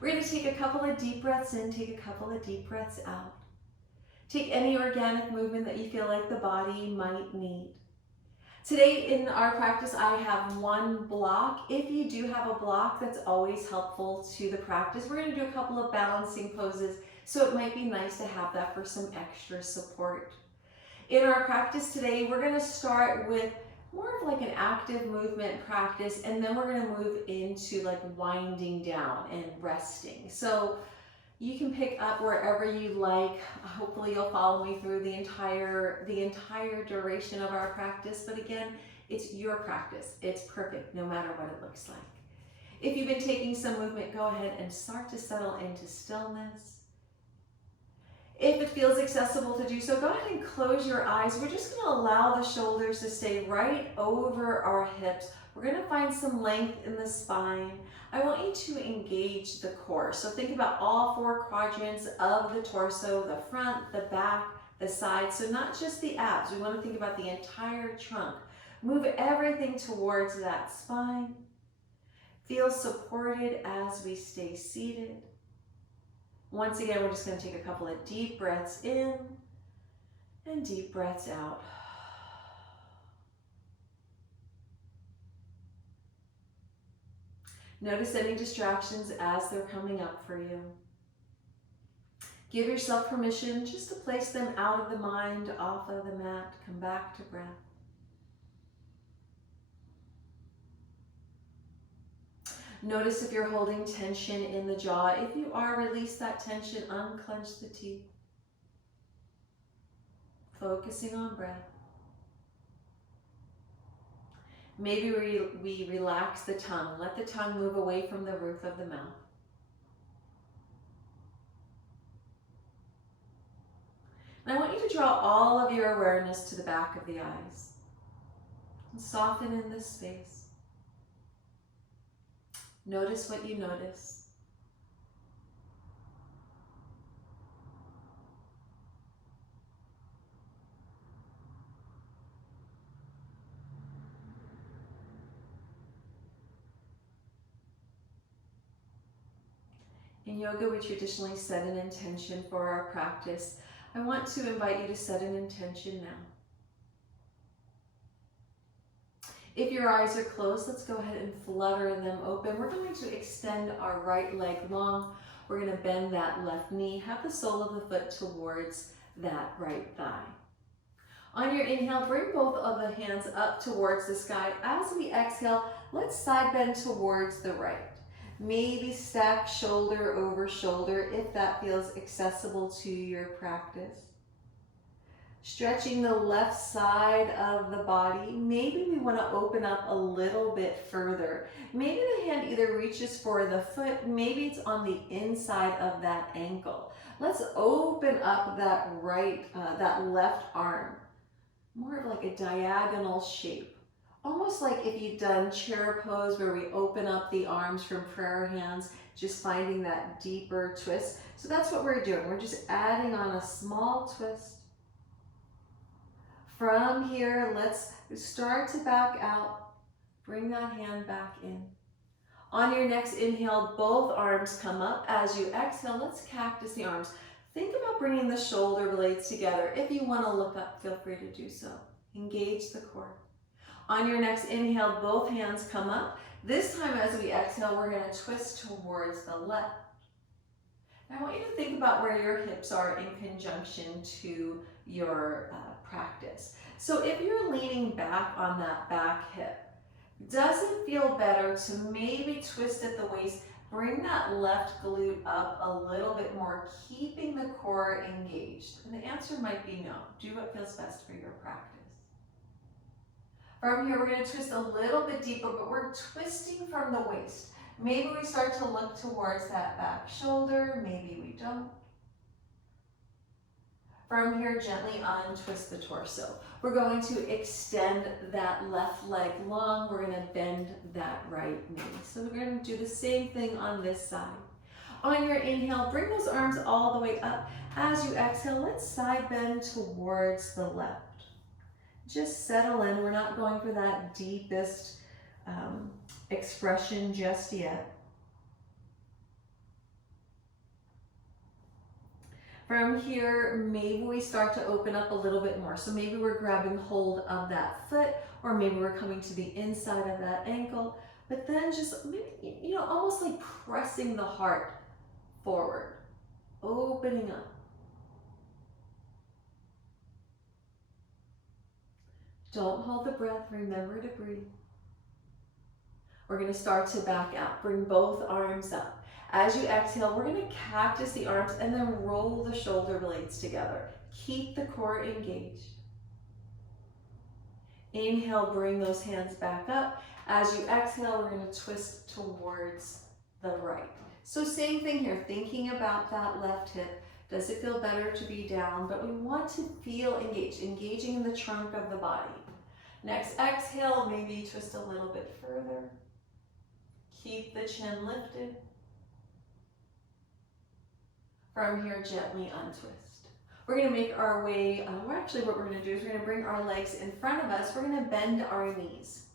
We're going to take a couple of deep breaths in, take a couple of deep breaths out. Take any organic movement that you feel like the body might need. Today in our practice, I have one block. If you do have a block, that's always helpful to the practice. We're going to do a couple of balancing poses, so it might be nice to have that for some extra support. In our practice today, we're going to start with more of like an active movement practice, and then we're going to move into like winding down and resting. So you can pick up wherever you like. Hopefully you'll follow me through the entire duration of our practice. But again, it's your practice. It's perfect no matter what it looks like. If you've been taking some movement, go ahead and start to settle into stillness. If it feels accessible to do so, go ahead and close your eyes. We're just going to allow the shoulders to stay right over our hips. We're going to find some length in the spine. I want you to engage the core. So think about all four quadrants of the torso, the front, the back, the side. So not just the abs. We want to think about the entire trunk. Move everything towards that spine. Feel supported as we stay seated. Once again, we're just going to take a couple of deep breaths in and deep breaths out. Notice any distractions as they're coming up for you. Give yourself permission just to place them out of the mind, off of the mat. Come back to breath. Notice if you're holding tension in the jaw. If you are, release that tension, unclench the teeth. Focusing on breath. Maybe we relax the tongue. Let the tongue move away from the roof of the mouth. And I want you to draw all of your awareness to the back of the eyes. And soften in this space. Notice what you notice. In yoga, we traditionally set an intention for our practice. I want to invite you to set an intention now. If your eyes are closed, let's go ahead and flutter them open. We're going to extend our right leg long. We're going to bend that left knee, have the sole of the foot towards that right thigh. On your inhale, bring both of the hands up towards the sky. As we exhale, let's side bend towards the right. Maybe stack shoulder over shoulder if that feels accessible to your practice. Stretching the left side of the body. Maybe we want to open up a little bit further. Maybe the hand either reaches for the foot, maybe it's on the inside of that ankle. Let's open up that left arm. More of like a diagonal shape. Almost like if you've done chair pose where we open up the arms from prayer hands, just finding that deeper twist. So that's what we're doing. We're just adding on a small twist. From here, let's start to back out. Bring that hand back in. On your next inhale, both arms come up. As you exhale, let's cactus the arms. Think about bringing the shoulder blades together. If you want to look up, feel free to do so. Engage the core. On your next inhale, both hands come up. This time as we exhale, we're going to twist towards the left. Now I want you to think about where your hips are in conjunction to your practice. So if you're leaning back on that back hip, does it feel better to maybe twist at the waist, bring that left glute up a little bit more, keeping the core engaged? And the answer might be no. Do what feels best for your practice. From here, we're going to twist a little bit deeper, but we're twisting from the waist. Maybe we start to look towards that back shoulder, maybe we don't. From here, gently untwist the torso. We're going to extend that left leg long. We're going to bend that right knee. So we're going to do the same thing on this side. On your inhale, bring those arms all the way up. As you exhale, let's side bend towards the left. Just settle in. We're not going for that deepest expression just yet. From here, maybe we start to open up a little bit more. So maybe we're grabbing hold of that foot, or maybe we're coming to the inside of that ankle, but then just maybe, almost like pressing the heart forward, opening up. Don't hold the breath, remember to breathe. We're gonna start to back out. Bring both arms up. As you exhale, we're gonna cactus the arms and then roll the shoulder blades together. Keep the core engaged. Inhale, bring those hands back up. As you exhale, we're gonna twist towards the right. So same thing here, thinking about that left hip. Does it feel better to be down? But we want to feel engaged, engaging in the trunk of the body. Next exhale, maybe twist a little bit further. Keep the chin lifted. From here, gently untwist. We're gonna make our way, what we're gonna do is we're gonna bring our legs in front of us. We're gonna bend our knees.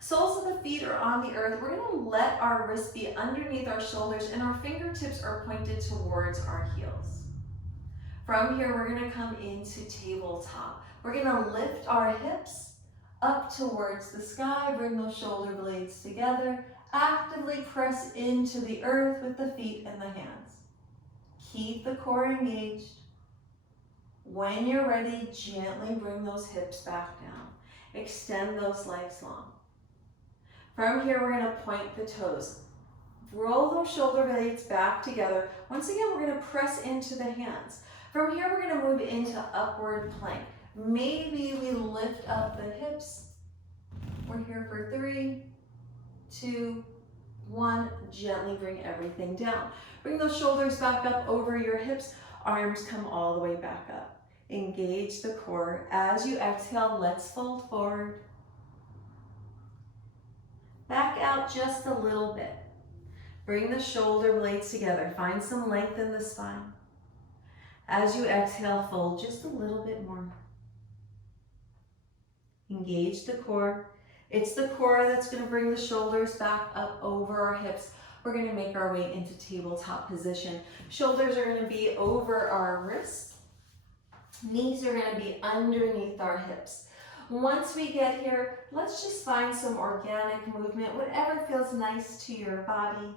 Soles of the feet are on the earth. We're gonna let our wrists be underneath our shoulders and our fingertips are pointed towards our heels. From here, we're gonna come into tabletop. We're gonna lift our hips up towards the sky, bring those shoulder blades together, actively press into the earth with the feet and the hands. Keep the core engaged. When you're ready, gently bring those hips back down. Extend those legs long. From here, we're gonna point the toes. Roll those shoulder blades back together. Once again, we're gonna press into the hands. From here, we're gonna move into upward plank. Maybe we lift up the hips. We're here for 3, 2, 1. Gently bring everything down. Bring those shoulders back up over your hips. Arms come all the way back up. Engage the core. As you exhale, let's fold forward. Back out just a little bit. Bring the shoulder blades together. Find some length in the spine. As you exhale, fold just a little bit more. Engage the core. It's the core that's going to bring the shoulders back up over our hips. We're going to make our way into tabletop position. Shoulders are going to be over our wrists. Knees are going to be underneath our hips. Once we get here, let's just find some organic movement, whatever feels nice to your body.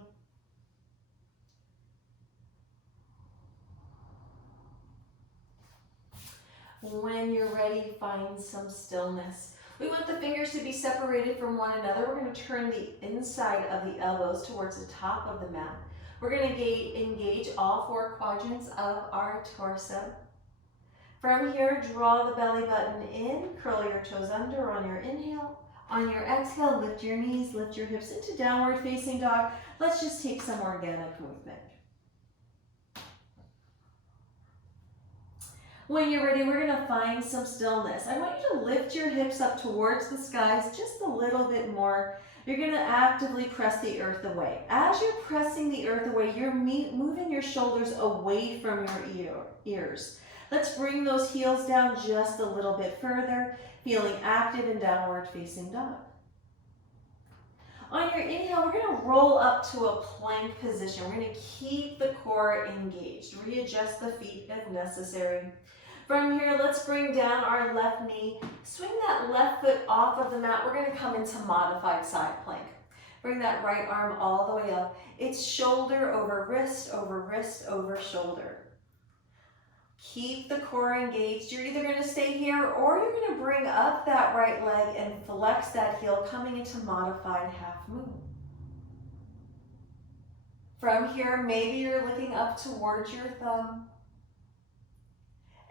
When you're ready, find some stillness. We want the fingers to be separated from one another. We're going to turn the inside of the elbows towards the top of the mat. We're going to engage all 4 quadrants of our torso. From here, draw the belly button in, curl your toes under on your inhale. On your exhale, lift your knees, lift your hips into downward facing dog. Let's just take some organic movement. When you're ready, we're gonna find some stillness. I want you to lift your hips up towards the skies just a little bit more. You're gonna actively press the earth away. As you're pressing the earth away, you're moving your shoulders away from your ears. Let's bring those heels down just a little bit further, feeling active in downward facing dog. On your inhale, we're gonna roll up to a plank position. We're gonna keep the core engaged. Readjust the feet if necessary. From here, let's bring down our left knee. Swing that left foot off of the mat. We're gonna come into modified side plank. Bring that right arm all the way up. It's shoulder over wrist, over wrist, over shoulder. Keep the core engaged. You're either gonna stay here or you're gonna bring up that right leg and flex that heel, coming into modified half moon. From here, maybe you're looking up towards your thumb.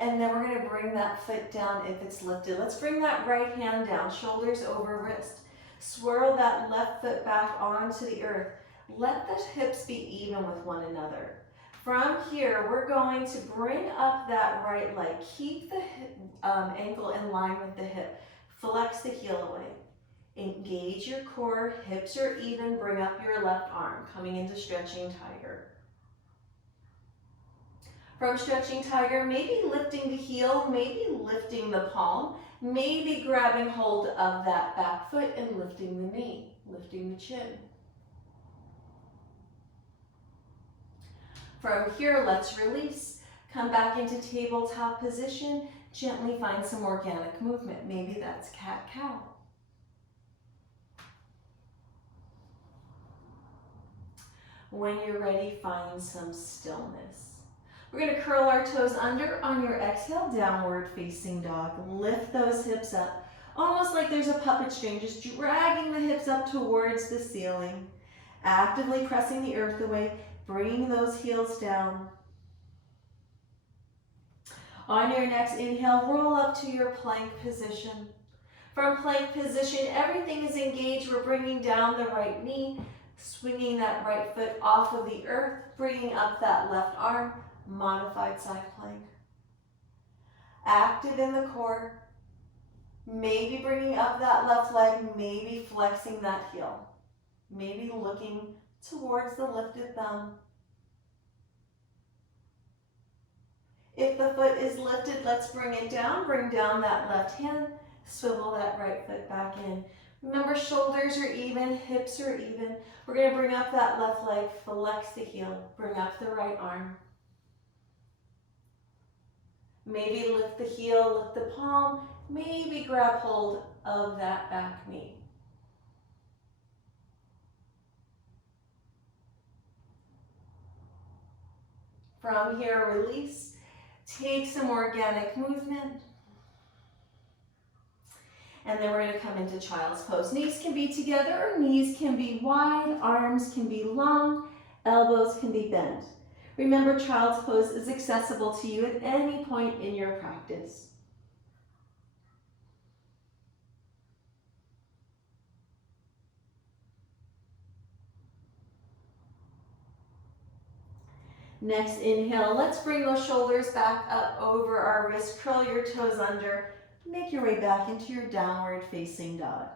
And then we're gonna bring that foot down if it's lifted. Let's bring that right hand down, shoulders over wrist. Swirl that left foot back onto the earth. Let the hips be even with one another. From here, we're going to bring up that right leg. Keep the ankle in line with the hip. Flex the heel away. Engage your core, hips are even. Bring up your left arm, coming into stretching tiger. From stretching tiger, maybe lifting the heel, maybe lifting the palm, maybe grabbing hold of that back foot and lifting the knee, lifting the chin. From here, let's release. Come back into tabletop position. Gently find some organic movement. Maybe that's cat-cow. When you're ready, find some stillness. We're going to curl our toes under on your exhale, downward facing dog. Lift those hips up, almost like there's a puppet string, just dragging the hips up towards the ceiling. Actively pressing the earth away, bringing those heels down. On your next inhale, roll up to your plank position. From plank position, everything is engaged. We're bringing down the right knee, swinging that right foot off of the earth, bringing up that left arm, modified side plank. Active in the core, maybe bringing up that left leg, maybe flexing that heel, maybe looking towards the lifted thumb. If the foot is lifted, let's bring it down. Bring down that left hand, swivel that right foot back in. Remember, shoulders are even, hips are even. We're going to bring up that left leg, flex the heel, bring up the right arm. Maybe lift the heel, lift the palm, maybe grab hold of that back knee. From here, release. Take some organic movement. And then we're going to come into child's pose. Knees can be together, or knees can be wide, arms can be long, elbows can be bent. Remember, child's pose is accessible to you at any point in your practice. Next inhale, let's bring those shoulders back up over our wrists, curl your toes under, make your way back into your downward facing dog.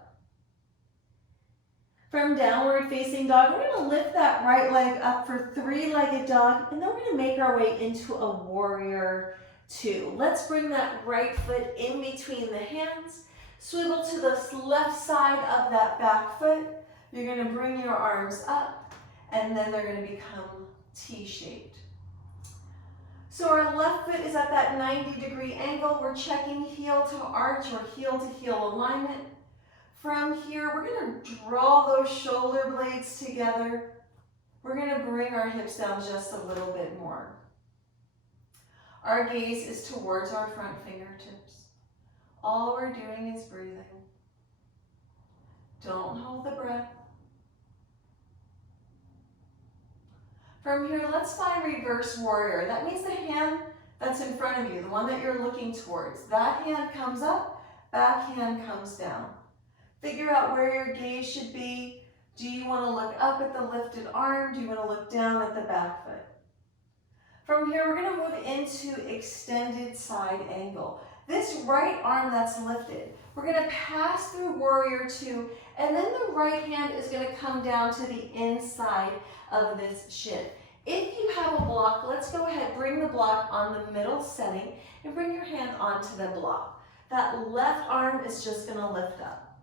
From downward facing dog, we're going to lift that right leg up for three-legged dog, and then we're going to make our way into a warrior two. Let's bring that right foot in between the hands, swivel to the left side of that back foot. You're going to bring your arms up, and then they're going to become T-shaped. So our left foot is at that 90-degree angle. We're checking heel to arch or heel to heel alignment. From here, we're going to draw those shoulder blades together. We're going to bring our hips down just a little bit more. Our gaze is towards our front fingertips. All we're doing is breathing. Don't hold the breath. From here, let's find reverse warrior. That means the hand that's in front of you, the one that you're looking towards. That hand comes up, back hand comes down. Figure out where your gaze should be. Do you want to look up at the lifted arm? Do you want to look down at the back foot? From here, we're going to move into extended side angle. This right arm that's lifted, we're going to pass through warrior two, and then the right hand is going to come down to the inside of this shin. If you have a block, let's go ahead, bring the block on the middle setting and bring your hand onto the block. That left arm is just going to lift up.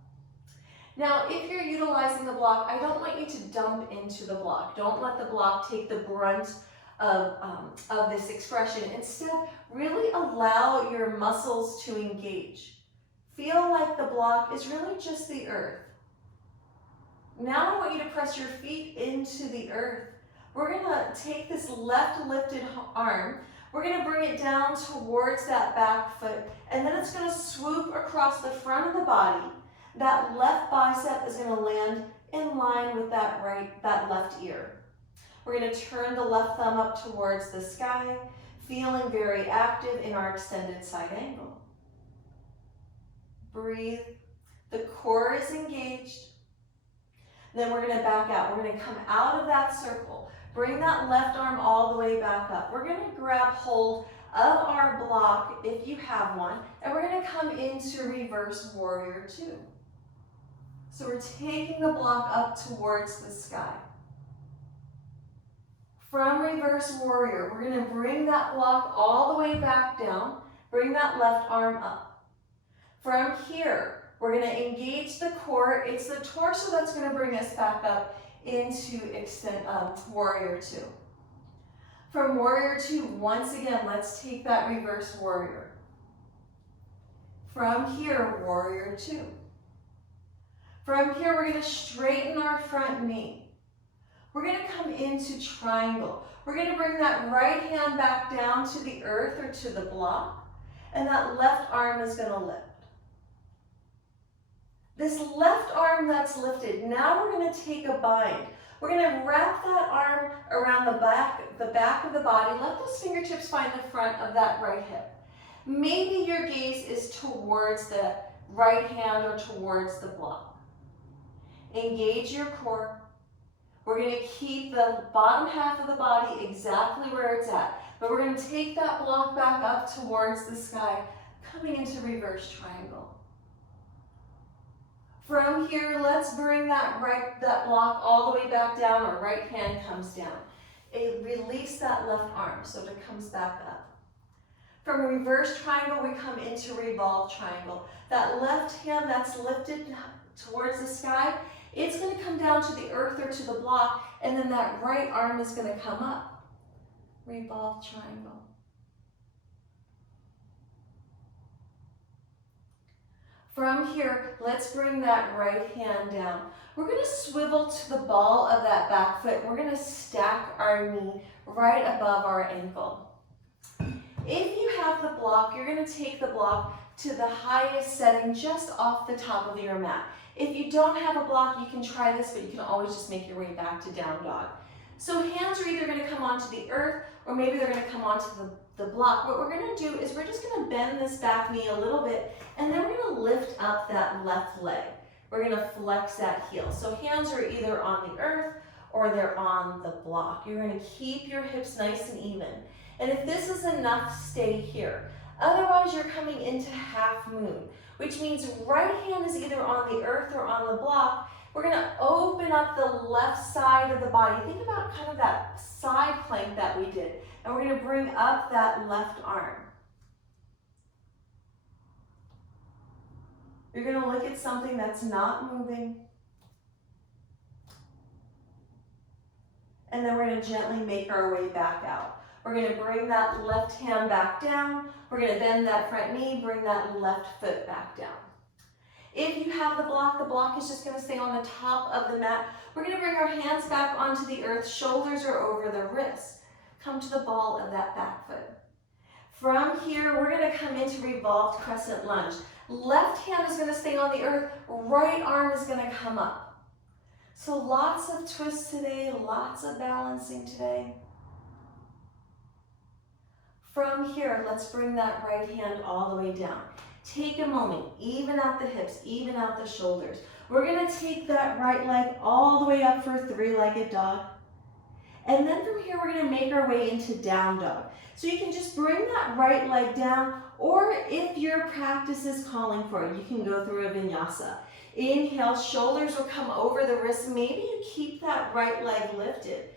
Now, if you're utilizing the block, I don't want you to dump into the block. Don't let the block take the brunt of this expression. Instead, really allow your muscles to engage. Feel like the block is really just the earth. Now I want you to press your feet into the earth. We're going to take this left lifted arm, we're going to bring it down towards that back foot, and then it's going to swoop across the front of the body. That left bicep is going to land in line with that left ear. We're going to turn the left thumb up towards the sky, feeling very active in our extended side angle. Breathe. The core is engaged. Then we're going to back out. We're going to come out of that circle. Bring that left arm all the way back up. We're going to grab hold of our block, if you have one, and we're going to come into reverse warrior two. So we're taking the block up towards the sky. From reverse warrior, we're going to bring that block all the way back down. Bring that left arm up. From here, we're going to engage the core. It's the torso that's going to bring us back up into warrior two. From warrior two, once again, let's take that reverse warrior. From here, warrior two. From here, we're going to straighten our front knee. We're going to come into triangle. We're going to bring that right hand back down to the earth or to the block, and that left arm is going to lift. This left arm that's lifted, now we're going to take a bind. We're going to wrap that arm around the back of the body. Let those fingertips find the front of that right hip. Maybe your gaze is towards the right hand or towards the block. Engage your core. We're going to keep the bottom half of the body exactly where it's at. But we're going to take that block back up towards the sky, coming into reverse triangle. From here, let's bring that block all the way back down. Our right hand comes down. Release that left arm so it comes back up. From a reverse triangle, we come into revolve triangle. That left hand that's lifted towards the sky, it's going to come down to the earth or to the block, and then that right arm is going to come up. Revolve triangle. From here, let's bring that right hand down. We're going to swivel to the ball of that back foot. We're going to stack our knee right above our ankle. If you have the block, you're going to take the block to the highest setting just off the top of your mat. If you don't have a block, you can try this, but you can always just make your way back to down dog. So hands are either going to come onto the earth, or maybe they're going to come onto the block. What we're going to do is we're just going to bend this back knee a little bit, and then we're going to lift up that left leg. We're going to flex that heel. So hands are either on the earth or they're on the block. You're going to keep your hips nice and even. And if this is enough, stay here. Otherwise, you're coming into half moon, which means right hand is either on the earth or on the block. We're going to open up the left side of the body. Think about kind of that side plank that we did. And we're going to bring up that left arm. You're going to look at something that's not moving. And then we're going to gently make our way back out. We're going to bring that left hand back down. We're going to bend that front knee, bring that left foot back down. If you have the block is just going to stay on the top of the mat. We're going to bring our hands back onto the earth. Shoulders are over the wrists. Come to the ball of that back foot. From here, we're going to come into revolved crescent lunge. Left hand is going to stay on the earth. Right arm is going to come up. So lots of twists today, lots of balancing today. From here, let's bring that right hand all the way down. Take a moment, even out the hips, even out the shoulders. We're going to take that right leg all the way up for a three-legged dog. And then from here, we're going to make our way into down dog. So you can just bring that right leg down, or if your practice is calling for it, you can go through a vinyasa. Inhale, shoulders will come over the wrists. Maybe you keep that right leg lifted.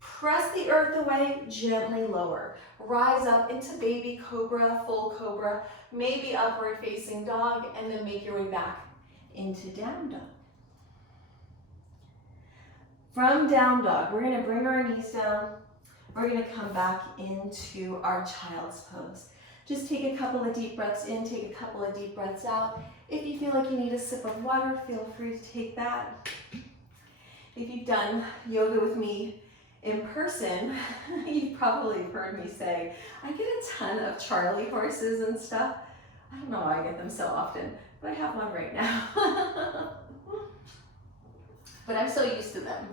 Press the earth away, gently lower. Rise up into baby cobra, full cobra, maybe upward facing dog, and then make your way back into down dog. From down dog, we're going to bring our knees down. We're going to come back into our child's pose. Just take a couple of deep breaths in, take a couple of deep breaths out. If you feel like you need a sip of water, feel free to take that. If you've done yoga with me in person, you've probably heard me say, I get a ton of Charlie horses and stuff. I don't know why I get them so often, but I have one right now. But I'm so used to them.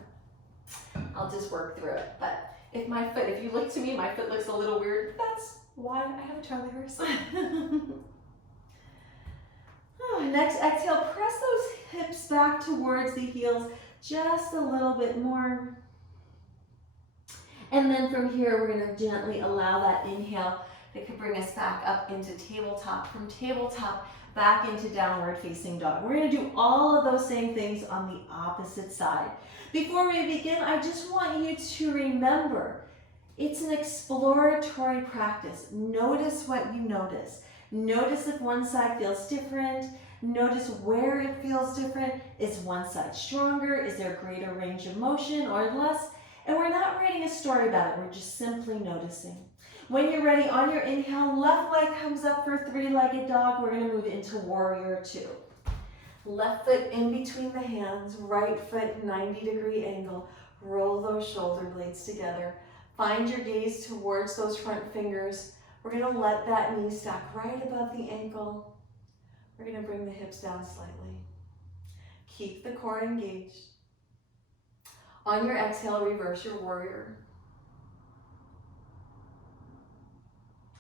I'll just work through it. But if you look to me, my foot looks a little weird. That's why I have a Charlie horse. Next exhale, press those hips back towards the heels just a little bit more. And then from here, we're going to gently allow that inhale that could bring us back up into tabletop. From tabletop, back into downward facing dog. We're going to do all of those same things on the opposite side. Before we begin, I just want you to remember, it's an exploratory practice. Notice what you notice. Notice if one side feels different. Notice where it feels different. Is one side stronger? Is there greater range of motion or less? And we're not writing a story about it, we're just simply noticing. When you're ready, on your inhale, left leg comes up for three-legged dog. We're gonna move into warrior two. Left foot in between the hands, right foot 90-degree angle. Roll those shoulder blades together. Find your gaze towards those front fingers. We're gonna let that knee stack right above the ankle. We're gonna bring the hips down slightly. Keep the core engaged. On your exhale, reverse your warrior.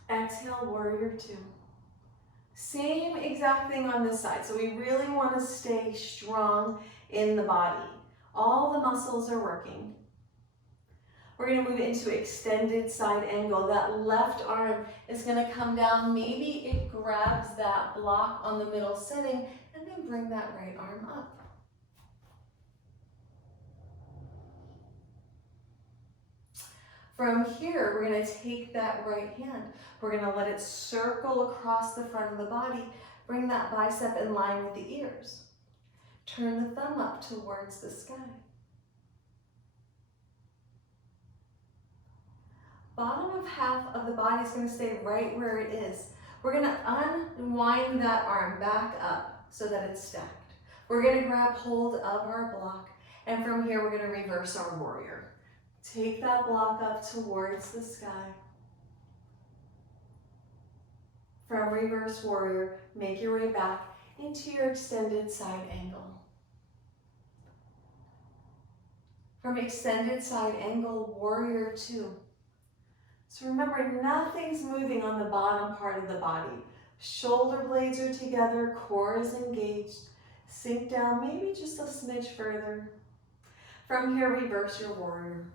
Exhale, warrior two. Same exact thing on this side. So we really want to stay strong in the body. All the muscles are working. We're going to move into extended side angle. That left arm is going to come down. Maybe it grabs that block on the middle sitting, and then bring that right arm up. From here, we're going to take that right hand. We're going to let it circle across the front of the body. Bring that bicep in line with the ears. Turn the thumb up towards the sky. Bottom of half of the body is going to stay right where it is. We're going to unwind that arm back up so that it's stacked. We're going to grab hold of our block, and from here, we're going to reverse our warrior. Take that block up towards the sky. From reverse warrior, make your way back into your extended side angle. From extended side angle, warrior two. So remember, nothing's moving on the bottom part of the body. Shoulder blades are together, core is engaged. Sink down, maybe just a smidge further. From here, reverse your warrior.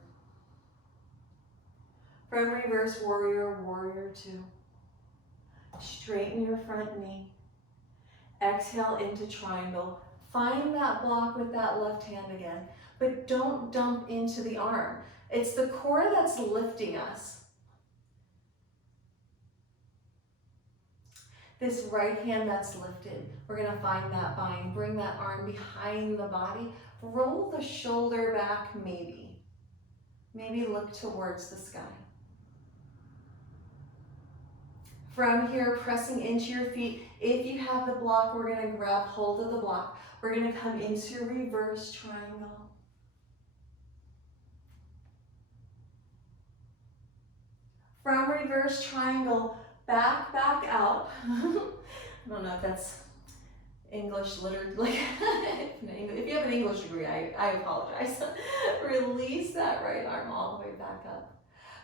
From reverse warrior, warrior two. Straighten your front knee. Exhale into triangle. Find that block with that left hand again, but don't dump into the arm. It's the core that's lifting us. This right hand that's lifted, we're gonna find that bind. Bring that arm behind the body. Roll the shoulder back maybe. Maybe look towards the sky. From here, pressing into your feet. If you have the block, we're going to grab hold of the block. We're going to come into reverse triangle. From reverse triangle, back out. I don't know if that's English literature. If you have an English degree, I apologize. Release that right arm all the way back up.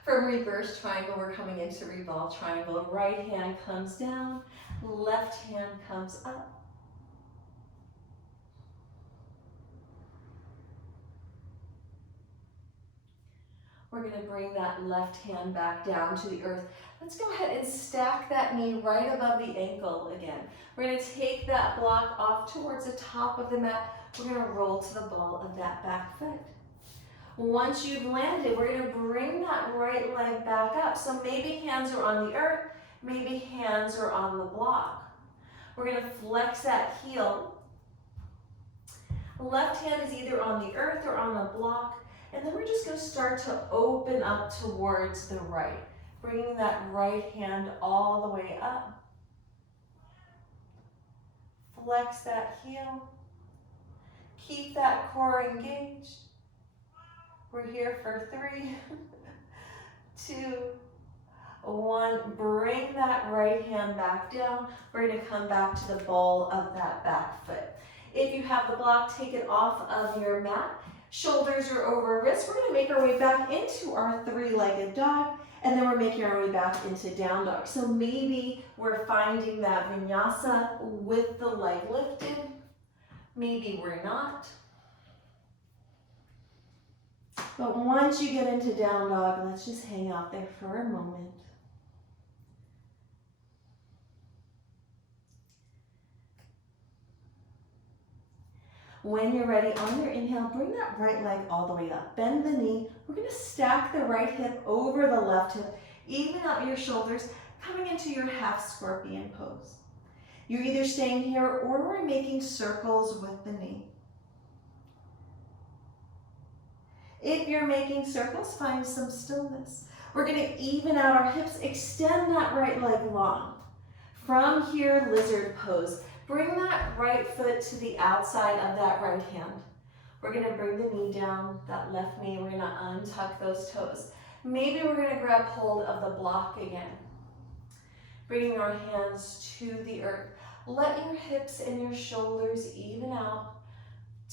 From reverse triangle, we're coming into revolve triangle. Right hand comes down, left hand comes up. We're going to bring that left hand back down to the earth. Let's go ahead and stack that knee right above the ankle again. We're going to take that block off towards the top of the mat. We're going to roll to the ball of that back foot. Once you've landed, we're going to bring that right leg back up. So maybe hands are on the earth, maybe hands are on the block. We're going to flex that heel. Left hand is either on the earth or on the block. And then we're just going to start to open up towards the right, bringing that right hand all the way up. Flex that heel. Keep that core engaged. We're here for 3, 2, 1. Bring that right hand back down. We're going to come back to the ball of that back foot. If you have the block, take it off of your mat. Shoulders are over wrists. We're going to make our way back into our three-legged dog, and then we're making our way back into down dog. So maybe we're finding that vinyasa with the leg lifted. Maybe we're not. But once you get into down dog, let's just hang out there for a moment. When you're ready, on your inhale, bring that right leg all the way up. Bend the knee. We're going to stack the right hip over the left hip. Even out your shoulders, coming into your half scorpion pose. You're either staying here or we're making circles with the knee. If you're making circles, find some stillness. We're going to even out our hips, extend that right leg long. From here, lizard pose. Bring that right foot to the outside of that right hand. We're going to bring the knee down, that left knee, we're going to untuck those toes. Maybe we're going to grab hold of the block again. Bringing our hands to the earth. Let your hips and your shoulders even out.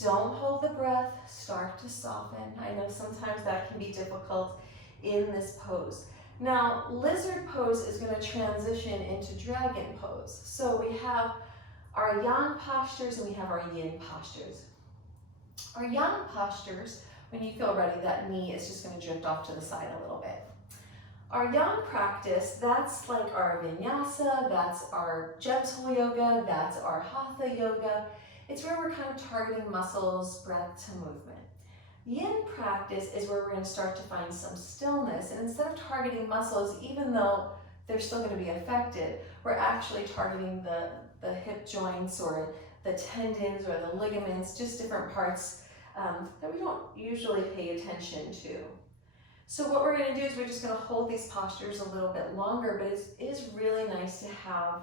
Don't hold the breath, start to soften. I know sometimes that can be difficult in this pose. Now, lizard pose is going to transition into dragon pose. So we have our yang postures and we have our yin postures. Our yang postures, when you feel ready, that knee is just going to drift off to the side a little bit. Our yang practice, that's like our vinyasa, that's our gentle yoga, that's our hatha yoga. It's where we're kind of targeting muscles, breath to movement. Yin practice is where we're going to start to find some stillness, and instead of targeting muscles, even though they're still going to be affected, we're actually targeting the hip joints or the tendons or the ligaments, just different parts that we don't usually pay attention to. So what we're going to do is we're just going to hold these postures a little bit longer, but it is really nice to have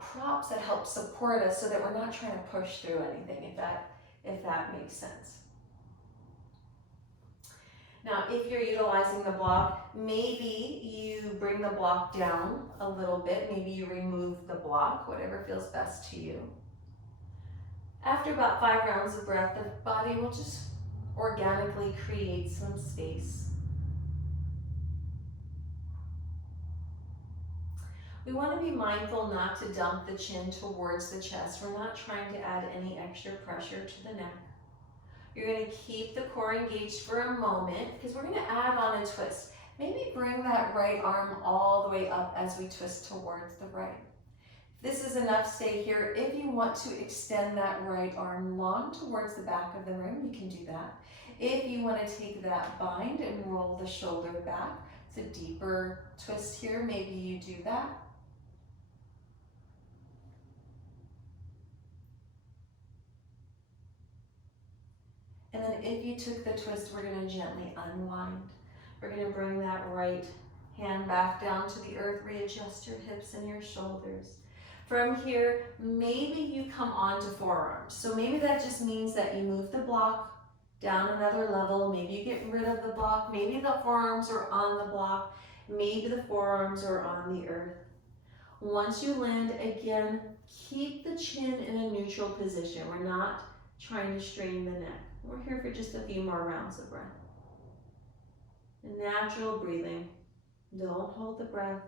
props that help support us so that we're not trying to push through anything, if that makes sense. Now, if you're utilizing the block, maybe you bring the block down a little bit, maybe you remove the block, whatever feels best to you. After about 5 rounds of breath, the body will just organically create some space. We want to be mindful not to dump the chin towards the chest. We're not trying to add any extra pressure to the neck. You're going to keep the core engaged for a moment because we're going to add on a twist. Maybe bring that right arm all the way up as we twist towards the right. This is enough, stay here. If you want to extend that right arm long towards the back of the room, you can do that. If you want to take that bind and roll the shoulder back, it's a deeper twist here, maybe you do that. And then if you took the twist, we're going to gently unwind. We're going to bring that right hand back down to the earth, readjust your hips and your shoulders. From here, maybe you come onto forearms. So maybe that just means that you move the block down another level. Maybe you get rid of the block. Maybe the forearms are on the block. Maybe the forearms are on the earth. Once you land, again, keep the chin in a neutral position. We're not trying to strain the neck. We're here for just a few more rounds of breath. Natural breathing. Don't hold the breath.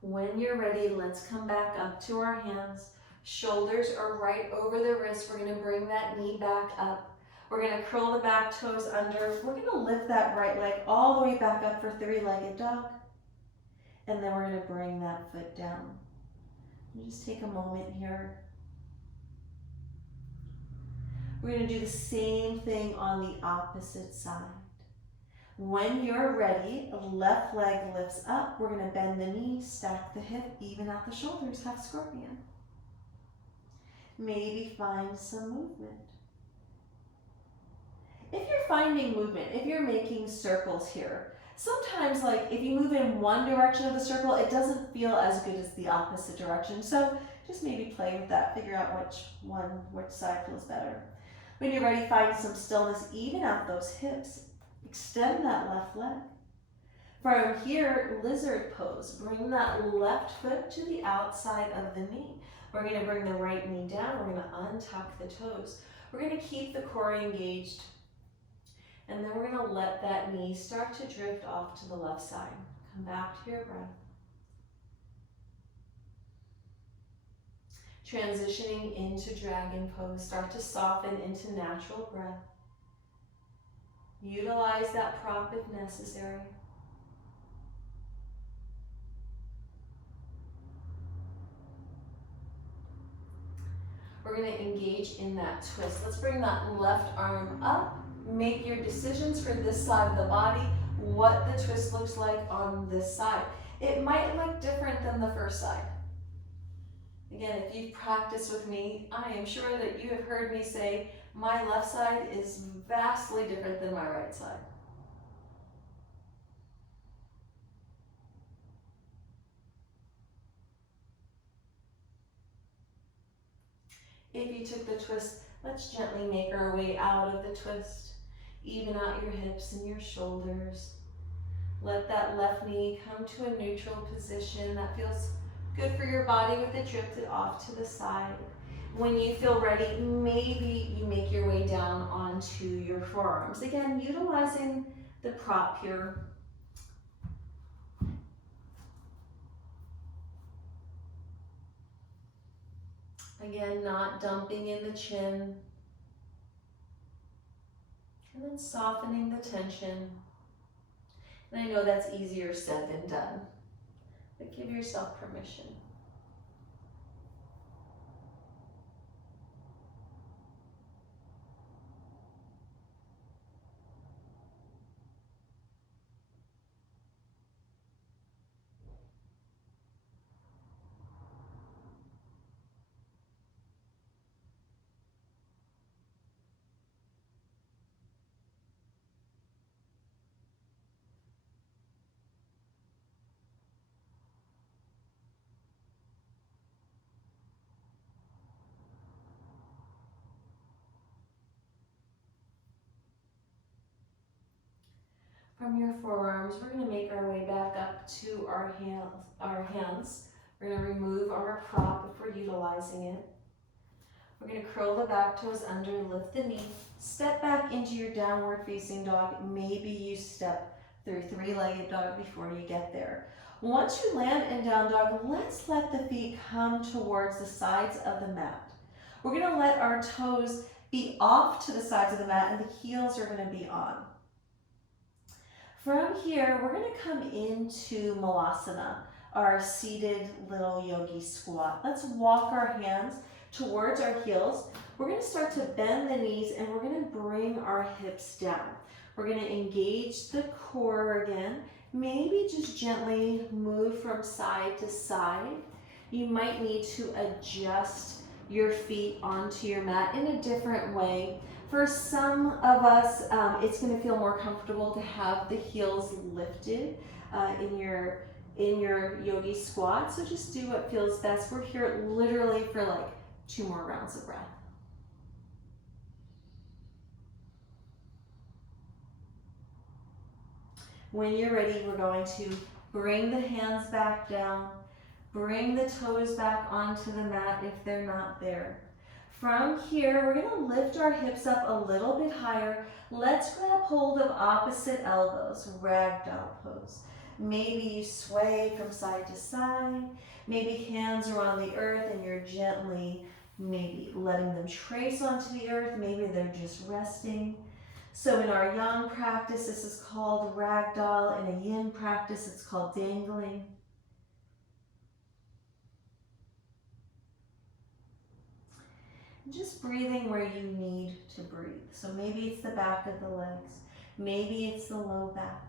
When you're ready, let's come back up to our hands. Shoulders are right over the wrist. We're going to bring that knee back up. We're going to curl the back toes under. We're going to lift that right leg all the way back up for three-legged dog. And then we're going to bring that foot down. Just take a moment here. We're going to do the same thing on the opposite side. When you're ready, left leg lifts up. We're going to bend the knee, stack the hip, even out the shoulders, half scorpion. Maybe find some movement. If you're finding movement, if you're making circles here, sometimes like if you move in one direction of the circle, it doesn't feel as good as the opposite direction. So just maybe play with that, figure out which side feels better. When you're ready, find some stillness, even out those hips. Extend that left leg. From here, lizard pose. Bring that left foot to the outside of the knee. We're going to bring the right knee down. We're going to untuck the toes. We're going to keep the core engaged. And then we're going to let that knee start to drift off to the left side. Come back to your breath. Transitioning into dragon pose. Start to soften into natural breath. Utilize that prop if necessary. We're going to engage in that twist. Let's bring that left arm up. Make your decisions for this side of the body, what the twist looks like on this side. It might look different than the first side. Again, if you've practiced with me, I am sure that you have heard me say, my left side is vastly different than my right side. If you took the twist, let's gently make our way out of the twist. Even out your hips and your shoulders. Let that left knee come to a neutral position that feels good for your body with it drifted off to the side. When you feel ready, maybe you make your way down onto your forearms. Again, utilizing the prop here. Again, not dumping in the chin. And then softening the tension. And I know that's easier said than done, but give yourself permission. From your forearms, we're going to make our way back up to our hands. We're going to remove our prop if we're utilizing it. We're going to curl the back toes under, lift the knee, step back into your downward facing dog. Maybe you step through three-legged dog before you get there. Once you land in down dog, let's let the feet come towards the sides of the mat. We're going to let our toes be off to the sides of the mat and the heels are going to be on. From here, we're going to come into Malasana, our seated little yogi squat. Let's walk our hands towards our heels. We're going to start to bend the knees and we're going to bring our hips down. We're going to engage the core again. Maybe just gently move from side to side. You might need to adjust your feet onto your mat in a different way. For some of us, it's going to feel more comfortable to have the heels lifted in your yogi squat. So just do what feels best. We're here literally for like 2 more rounds of breath. When you're ready, we're going to bring the hands back down, bring the toes back onto the mat if they're not there. From here, we're going to lift our hips up a little bit higher. Let's grab hold of opposite elbows, ragdoll pose. Maybe you sway from side to side. Maybe hands are on the earth and you're gently maybe letting them trace onto the earth. Maybe they're just resting. So in our yang practice, this is called ragdoll. In a yin practice, it's called dangling. Just breathing where you need to breathe. So maybe it's the back of the legs. Maybe it's the low back.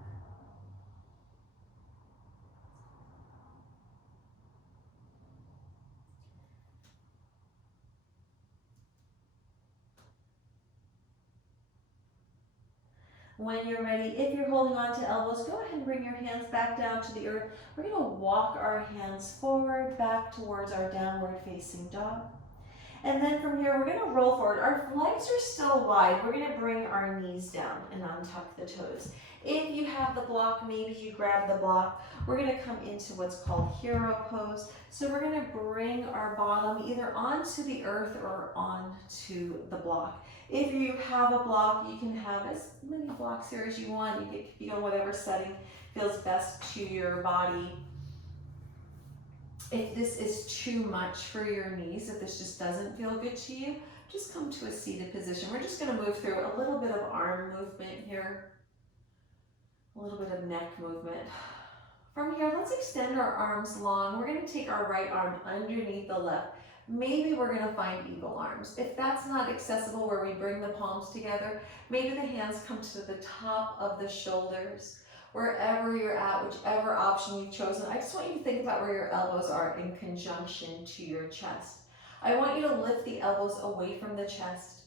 When you're ready, if you're holding on to elbows, go ahead and bring your hands back down to the earth. We're going to walk our hands forward, back towards our downward facing dog. And then from here, we're going to roll forward. Our legs are still wide. We're going to bring our knees down and untuck the toes. If you have the block, maybe you grab the block. We're going to come into what's called hero pose. So we're going to bring our bottom either onto the earth or onto the block. If you have a block, you can have as many blocks here as you want. You can feel whatever setting feels best to your body. If this is too much for your knees, if this just doesn't feel good to you, just come to a seated position. We're just going to move through a little bit of arm movement here, a little bit of neck movement. From here, let's extend our arms long. We're going to take our right arm underneath the left. maybe we're going to find eagle arms. If that's not accessible where we bring the palms together, maybe the hands come to the top of the shoulders. Wherever you're at, whichever option you've chosen, I just want you to think about where your elbows are in conjunction to your chest. I want you to lift the elbows away from the chest.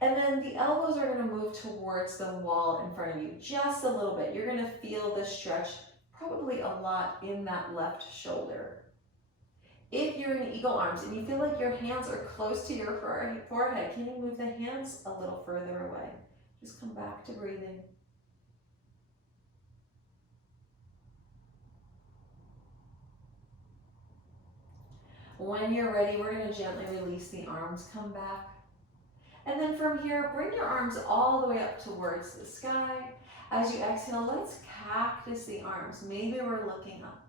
And then the elbows are going to move towards the wall in front of you just a little bit. You're going to feel the stretch probably a lot in that left shoulder. If you're in eagle arms and you feel like your hands are close to your forehead, can you move the hands a little further away? Just come back to breathing. When you're ready, we're going to gently release the arms, come back. And then from here, bring your arms all the way up towards the sky. As you exhale, let's cactus the arms. Maybe we're looking up.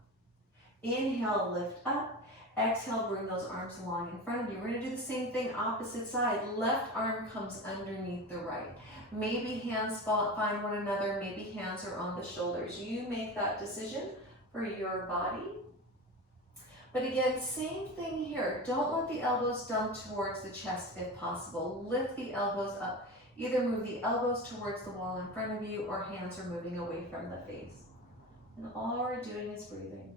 Inhale, lift up. Exhale, bring those arms long in front of you. We're going to do the same thing opposite side. Left arm comes underneath the right. Maybe hands find one another. Maybe hands are on the shoulders. You make that decision for your body. But again, same thing here. Don't let the elbows dump towards the chest if possible. Lift the elbows up. Either move the elbows towards the wall in front of you or hands are moving away from the face. And all we're doing is breathing.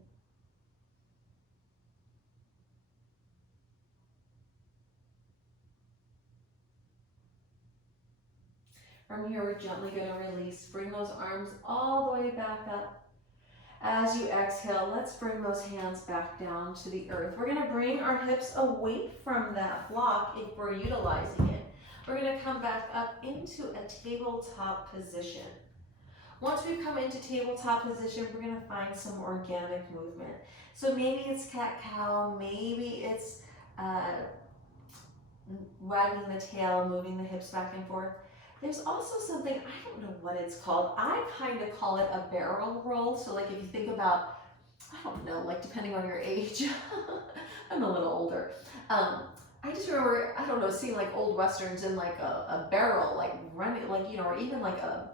From here, we're gently going to release. Bring those arms all the way back up. As you exhale, let's bring those hands back down to the earth. We're going to bring our hips away from that block if we're utilizing it. We're going to come back up into a tabletop position. Once we've come into tabletop position, we're going to find some organic movement. So maybe it's cat-cow, maybe it's wagging the tail, moving the hips back and forth. There's also something, I don't know what it's called. I kind of call it a barrel roll. So like if you think about, I don't know, like depending on your age, I'm a little older. I just remember, I don't know, seeing like old Westerns in like a barrel, like running, like, you know, or even like a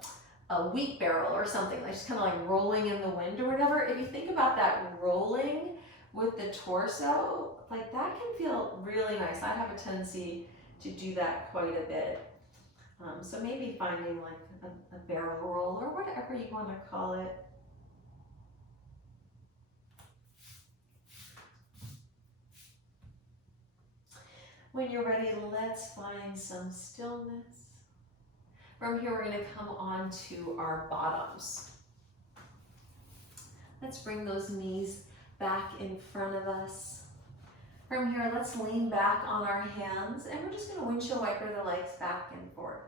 wheat barrel or something, like just kind of like rolling in the wind or whatever. If you think about that rolling with the torso, like that can feel really nice. I have a tendency to do that quite a bit. So maybe finding like a barrel roll or whatever you want to call it. When you're ready, let's find some stillness. From here, we're going to come on to our bottoms. Let's bring those knees back in front of us. From here, let's lean back on our hands, and we're just going to windshield wiper the legs back and forth.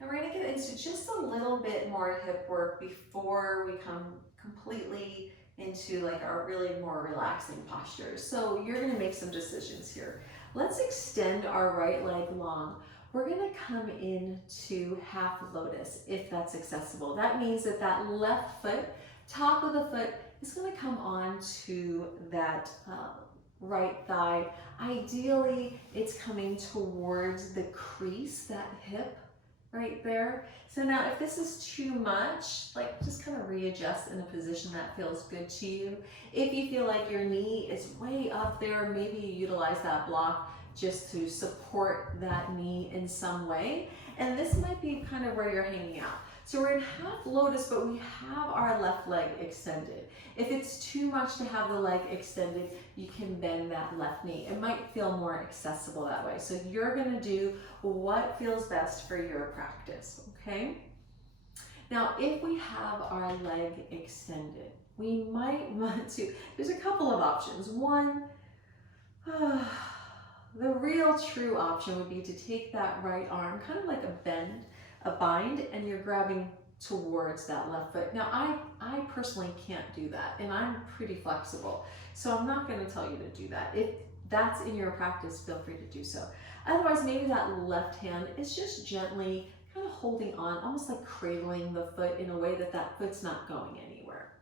And we're going to get into just a little bit more hip work before we come completely into like our really more relaxing postures. So you're going to make some decisions here. Let's extend our right leg long. We're going to come into half lotus if that's accessible. That means that that left foot, top of the foot, is going to come on to that right thigh. Ideally, it's coming towards the crease, that hip right there. So now if this is too much, like just kind of readjust in a position that feels good to you. If you feel like your knee is way up there, maybe you utilize that block just to support that knee in some way. And this might be kind of where you're hanging out. So we're in half lotus, but we have our left leg extended. If it's too much to have the leg extended, you can bend that left knee. It might feel more accessible that way. So you're going to do what feels best for your practice, okay? Now, if we have our leg extended, we might want to, there's a couple of options. One, the real true option would be to take that right arm, kind of like a bend, a bind, and you're grabbing towards that left foot. Now, I personally can't do that, and I'm pretty flexible, so I'm not going to tell you to do that. If that's in your practice, feel free to do so. Otherwise, maybe that left hand is just gently kind of holding on, almost like cradling the foot in a way that that foot's not going anywhere.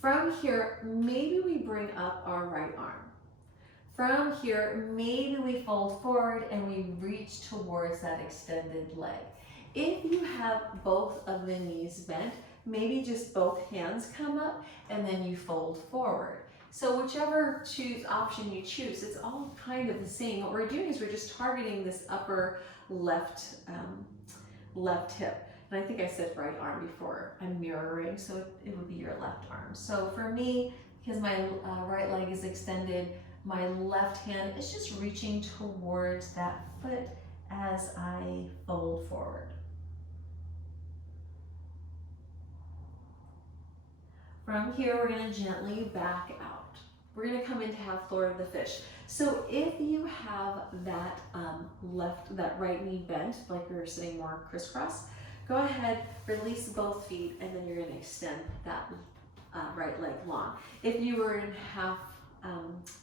From here, maybe we bring up our right arm. From here, maybe we fold forward and we reach towards that extended leg. If you have both of the knees bent, maybe just both hands come up and then you fold forward. So whichever option you choose, it's all kind of the same. What we're doing is we're just targeting this upper left, left hip. And I think I said right arm before. I'm mirroring, so it would be your left arm. So for me, because my right leg is extended, my left hand is just reaching towards that foot as I fold forward. From here, we're going to gently back out. We're going to come into half floor of the fish. So if you have that that right knee bent, like you're sitting more crisscross, go ahead, release both feet, and then you're going to extend that right leg long. If you were in half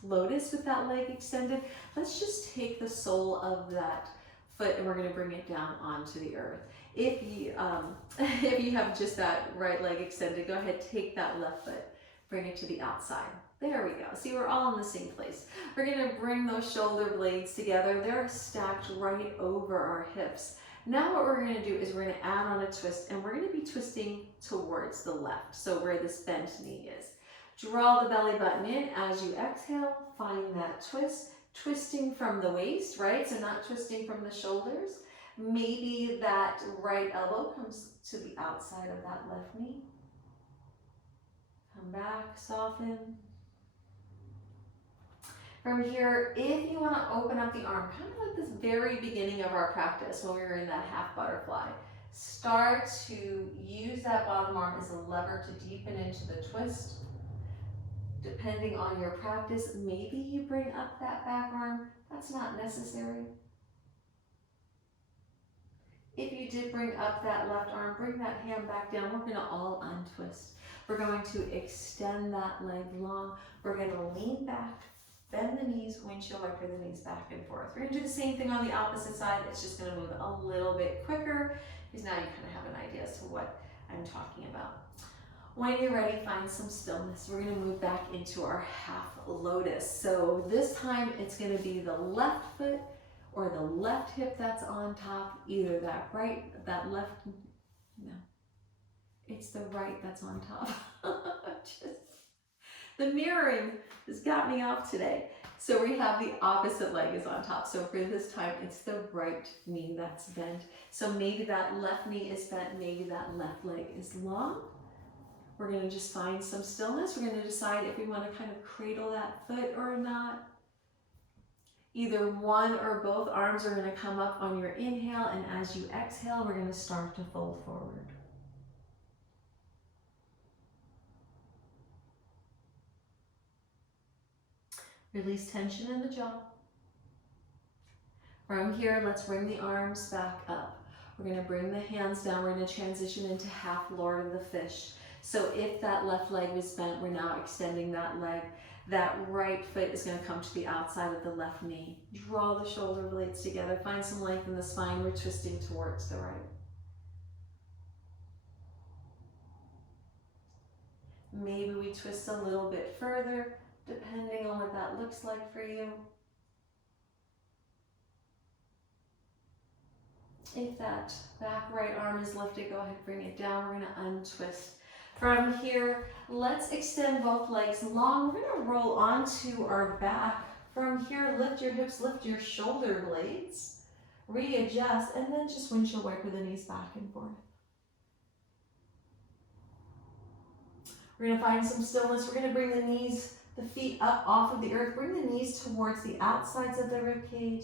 lotus with that leg extended, let's just take the sole of that foot and we're going to bring it down onto the earth. If you have just that right leg extended, go ahead, take that left foot, bring it to the outside. There we go. See, we're all in the same place. We're going to bring those shoulder blades together. They're stacked right over our hips. Now what we're going to do is we're going to add on a twist, and we're going to be twisting towards the left, so where this bent knee is. Draw the belly button in as you exhale, find that twist, twisting from the waist, right? So not twisting from the shoulders. Maybe that right elbow comes to the outside of that left knee. Come back, soften. From here, if you want to open up the arm, kind of like this very beginning of our practice when we were in that half butterfly, start to use that bottom arm as a lever to deepen into the twist. Depending on your practice, maybe you bring up that back arm. That's not necessary. If you did bring up that left arm, bring that hand back down. We're going to all untwist. We're going to extend that leg long. We're going to lean back, bend the knees, windshield wiper the knees back and forth. We're going to do the same thing on the opposite side. It's just going to move a little bit quicker because now you kind of have an idea as to what I'm talking about. When you're ready, find some stillness. We're going to move back into our half lotus. So this time it's going to be the left foot or the left hip that's on top, either that left, no, it's the right that's on top. The mirroring has got me off today. So we have the opposite leg is on top. So for this time, it's the right knee that's bent. So maybe that left knee is bent, maybe that left leg is long. We're going to just find some stillness. We're going to decide if we want to kind of cradle that foot or not. Either one or both arms are going to come up on your inhale, and as you exhale, we're going to start to fold forward. Release tension in the jaw. From here, let's bring the arms back up. We're going to bring the hands down. We're going to transition into half Lord of the Fish. So if that left leg was bent, we're now extending that leg. That right foot is going to come to the outside of the left knee. Draw the shoulder blades together. Find some length in the spine. We're twisting towards the right. Maybe we twist a little bit further, depending on what that looks like for you. If that back right arm is lifted, go ahead, bring it down. We're going to untwist. From here, let's extend both legs long. We're going to roll onto our back. From here, lift your hips, lift your shoulder blades, readjust, and then just windshield wiper the knees back and forth. We're going to find some stillness. We're going to bring the knees, the feet up off of the earth. Bring the knees towards the outsides of the rib cage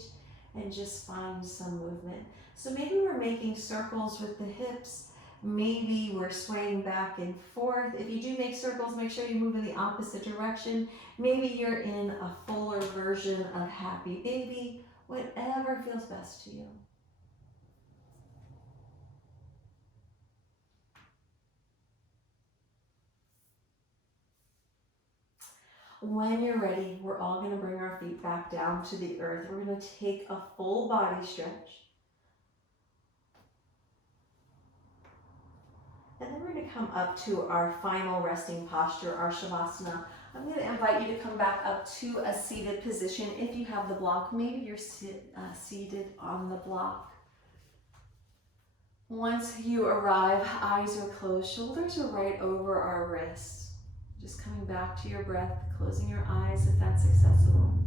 and just find some movement. So maybe we're making circles with the hips. Maybe we're swaying back and forth. If you do make circles, make sure you move in the opposite direction. Maybe you're in a fuller version of Happy Baby. Whatever feels best to you. When you're ready, we're all going to bring our feet back down to the earth. We're going to take a full body stretch. And then we're going to come up to our final resting posture, our Shavasana. I'm going to invite you to come back up to a seated position. If you have the block, maybe you're seated on the block. Once you arrive, eyes are closed, shoulders are right over our wrists. Just coming back to your breath, closing your eyes if that's accessible.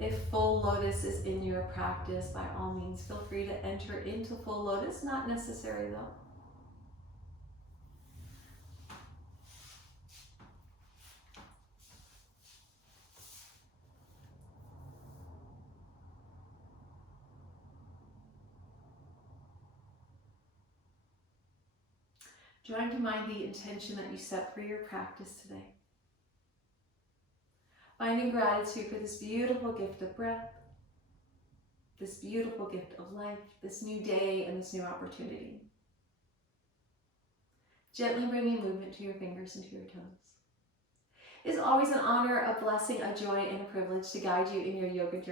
If full lotus is in your practice, by all means, feel free to enter into full lotus. Not necessary though. Drawing to mind the intention that you set for your practice today. Finding gratitude for this beautiful gift of breath, this beautiful gift of life, this new day, and this new opportunity. Gently bringing movement to your fingers and to your toes. It is always an honor, a blessing, a joy, and a privilege to guide you in your yoga journey.